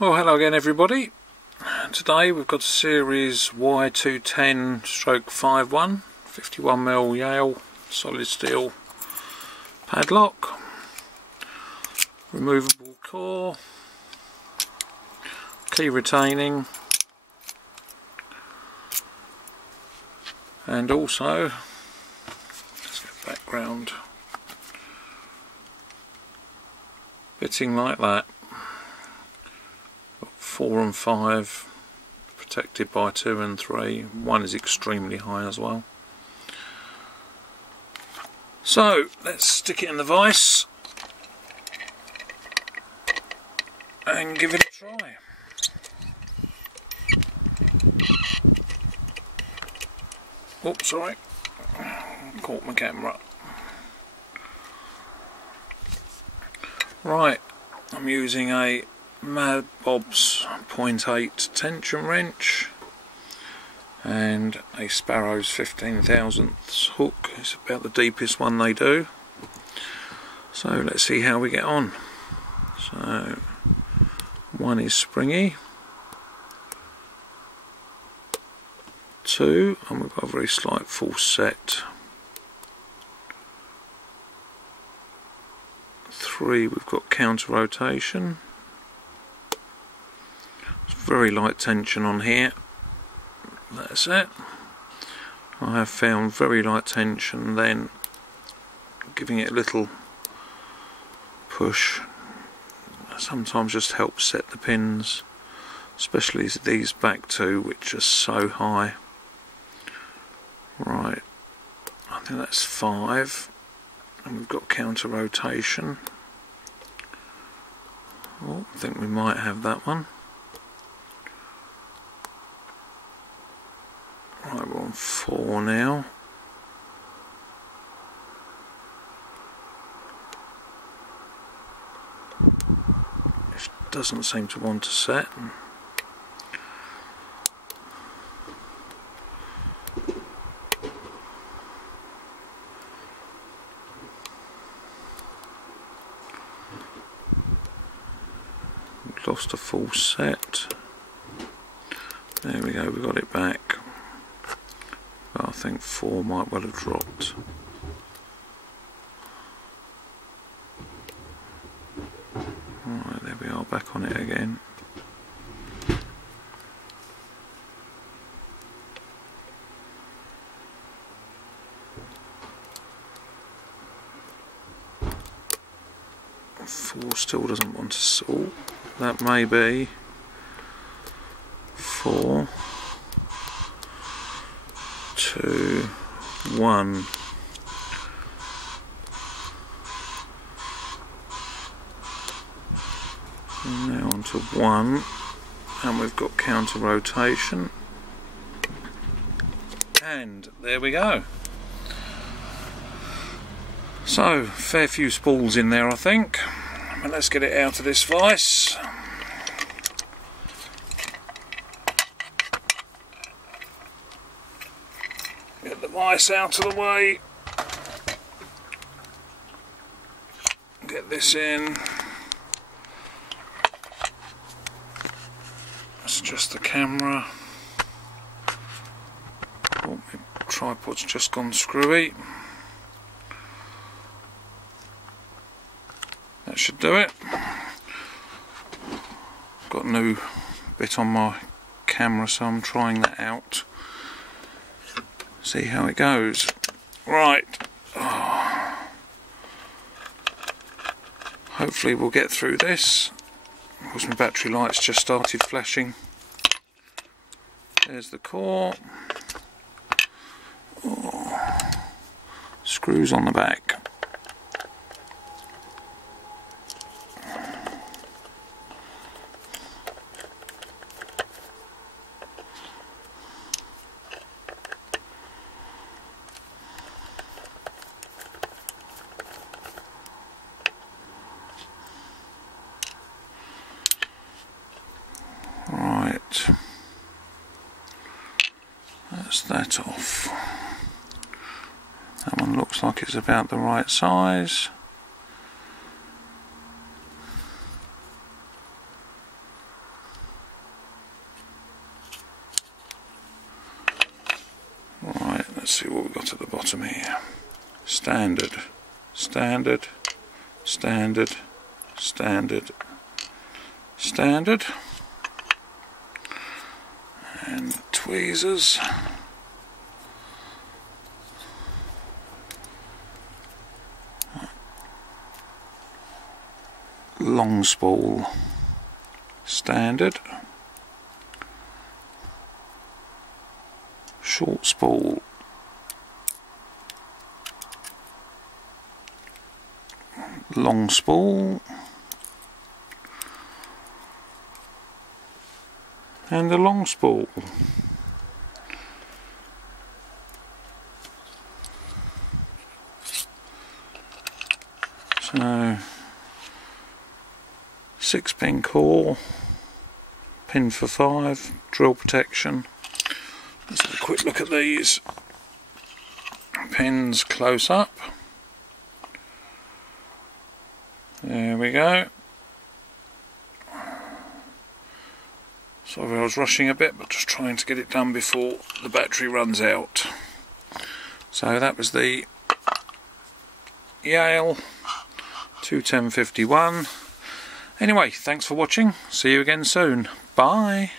Well, hello again everybody. Today we've got a series Y210 stroke 51 51mm Yale solid steel padlock, removable core, key retaining, and also, let's get background, fitting like that. 4 and 5 protected by 2 and 3. 1 is extremely high as well. So let's stick it in the vise and give it a try. Oops, sorry, caught my camera. Right, I'm using a Mad Bob's 0.8 tension wrench and a Sparrow's 15 thousandths hook. It's about the deepest one they do. So let's see how we get on. So one is springy, 2, and we've got a very slight false set. 3, we've got counter rotation. Very light tension on here. That's it. I have found very light tension, then giving it a little push sometimes just helps set the pins, especially these back two, which are so high. Right, I think that's 5, and we've got counter rotation. Oh, I think we might have that one. Right, we're on 4 now. It doesn't seem to want to set. Lost a full set. There we go, we got it back. But I think 4 might well have dropped. Right, there we are, back on it again. Four still doesn't want to sort. That may be 4, 2, 1. And now on to 1, and we've got counter rotation, and there we go. So fair few spools in there, I think. But let's get it out of this vise. Get the vise out of the way. Get this in. That's just the camera. Oh, my tripod's just gone screwy. That should do it. Got a new bit on my camera, so I'm trying that out. See how it goes. Right. Oh. Hopefully we'll get through this. Of course my battery light's just started flashing. There's the core. Oh. Screws on the back. Right, that's that off. That one looks like it's about the right size. Let's see what we've got at the bottom here. Standard, standard, standard, standard, standard, and tweezers. Long spool, standard, short spool, long spool, and a long spool. So 6-pin core, pin for 5, drill protection. Let's have a quick look at these pins close up. There we go. Sorry I was rushing a bit, but just trying to get it done before the battery runs out. So that was the Yale 21051. Anyway, thanks for watching. See you again soon. Bye.